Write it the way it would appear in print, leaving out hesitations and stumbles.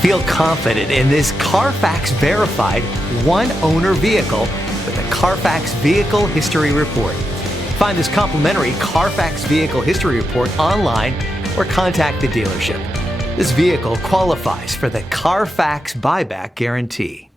Feel confident in this Carfax verified one-owner vehicle with a Carfax Vehicle History Report. Find this complimentary Carfax Vehicle History Report online or contact the dealership. This vehicle qualifies for the Carfax Buyback Guarantee.